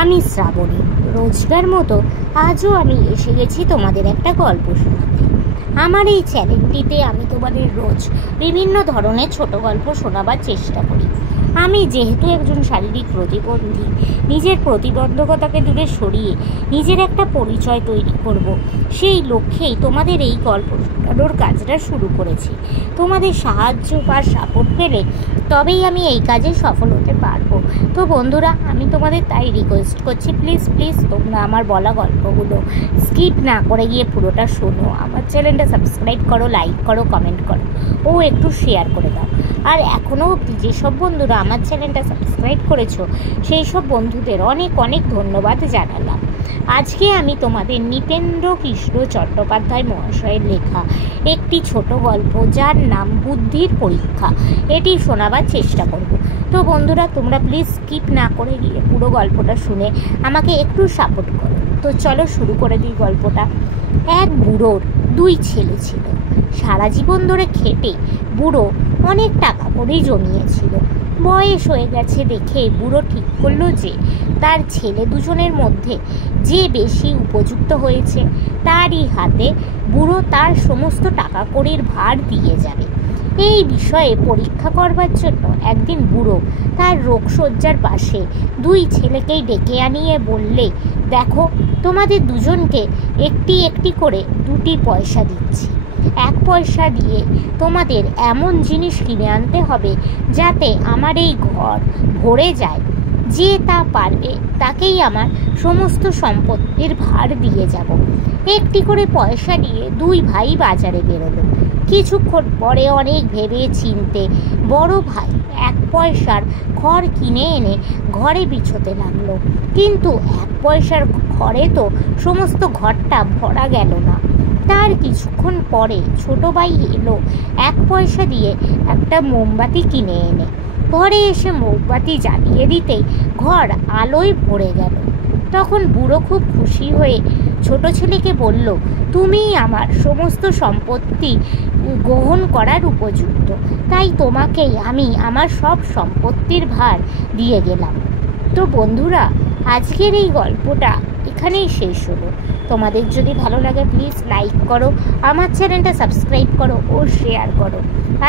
আমি শ্রাবণী। রোজকার মতো আজও আমি এসে গেছি তোমাদের একটা গল্প শোনাতে। আমার এই চ্যানেলটিতে আমি তোমাদের রোজ বিভিন্ন ধরনের ছোট গল্প শোনাবার চেষ্টা করি। আমি যেহেতু একজন শারীরিক প্রতিবন্ধী, নিজের প্রতিবন্ধকতাকে দূরে সরিয়ে নিজের একটা পরিচয় তৈরি করব, সেই লক্ষ্যেই তোমাদের এই গল্প শোনানোর কাজটা শুরু করেছি। তোমাদের সাহায্য বা সাপোর্ট পেলে তবেই আমি এই কাজে সফল হতে পারবো। তো বন্ধুরা, আমি তোমাদের তাই রিকোয়েস্ট করছি, প্লিজ প্লিজ তোমরা আমার বলা গল্পগুলো স্কিপ না করে গিয়ে পুরোটা শোনো। আমার চ্যানেলটা সাবস্ক্রাইব করো, লাইক করো, কমেন্ট করো ও একটু শেয়ার করে দাও। আর এখনও অবধি যেসব বন্ধুরা আমার চ্যানেলটা সাবস্ক্রাইব করেছো সেই সব বন্ধুদের অনেক অনেক ধন্যবাদ জানালাম। আজকে আমি তোমাদের নৃপেন্দ্র কৃষ্ণ চট্টোপাধ্যায় মহাশয়ের লেখা একটি ছোট গল্প, যার নাম বুদ্ধির পরীক্ষা, এটি শোনাবার চেষ্টা করব। তো বন্ধুরা, তোমরা প্লিজ স্কিপ না করে গিয়ে পুরো গল্পটা শুনে আমাকে একটু সাপোর্ট করো। তো চলো শুরু করে দিই গল্পটা। এক বুড়োর দুই ছেলে ছিল। সারা জীবন ধরে খেটে বুড়ো অনেক টাকা করেই জমিয়েছিল। বয়স হয়ে গেছে দেখে বুড়ো ঠিক করলো যে তার ছেলে দুজনের মধ্যে যে বেশি উপযুক্ত হয়েছে তারই হাতে বুড়ো তার সমস্ত টাকা কড়ির ভার দিয়ে যাবে। এই বিষয়ে পরীক্ষা করবার জন্য একদিন বুড়ো তার রোগশয্যার পাশে দুই ছেলেকেই ডেকে আনিয়ে বললে, দেখো, তোমাদের দুজনকে একটি একটি করে 2টি পয়সা দিচ্ছি। 1 পয়সা দিয়ে তোমাদের এমন জিনিস কিনে আনতে হবে যাতে আমার এই ঘর ভরে যায়। যে তা পারবে তাকেই আমার সমস্ত সম্পত্তির ভার দিয়ে যাব। একটি করে পয়সা নিয়ে দুই ভাই বাজারে বেরোলো। কিছুক্ষণ পরে অনেক ভেবে চিনতে বড় ভাই 1 পয়সার খড় কিনে এনে ঘরে বিছোতে লাগলো। কিন্তু 1 পয়সার খড়ে তো সমস্ত ঘরটা ভরা গেল না। তার কিছুক্ষণ পরে ছোট ভাই এলো 1 পয়সা দিয়ে একটা মোমবাতি কিনে এনে ঘরে এসে মোমবাতি জ্বালিয়ে দিতেই ঘর আলোয় ভরে গেল। তখন বুড়ো খুব খুশি হয়ে ছোট ছেলেকে বলল, তুমিই আমার সমস্ত সম্পত্তি গ্রহণ করার উপযুক্ত, তাই তোমাকেই আমি আমার সব সম্পত্তির ভার দিয়ে গেলাম। তো বন্ধুরা, আজকের এই গল্পটা এখানেই শেষ হলো। তোমাদের যদি ভালো লাগে প্লিজ লাইক করো, আমার চ্যানেলটা সাবস্ক্রাইব করো ও শেয়ার করো।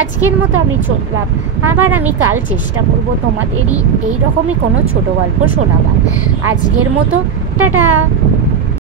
আজকের মতো আমি চললাম। আবার আমি কাল চেষ্টা করব তোমাদেরই এইরকমই কোনো ছোট গল্প শোনাবার। আজকের মতো টাটা।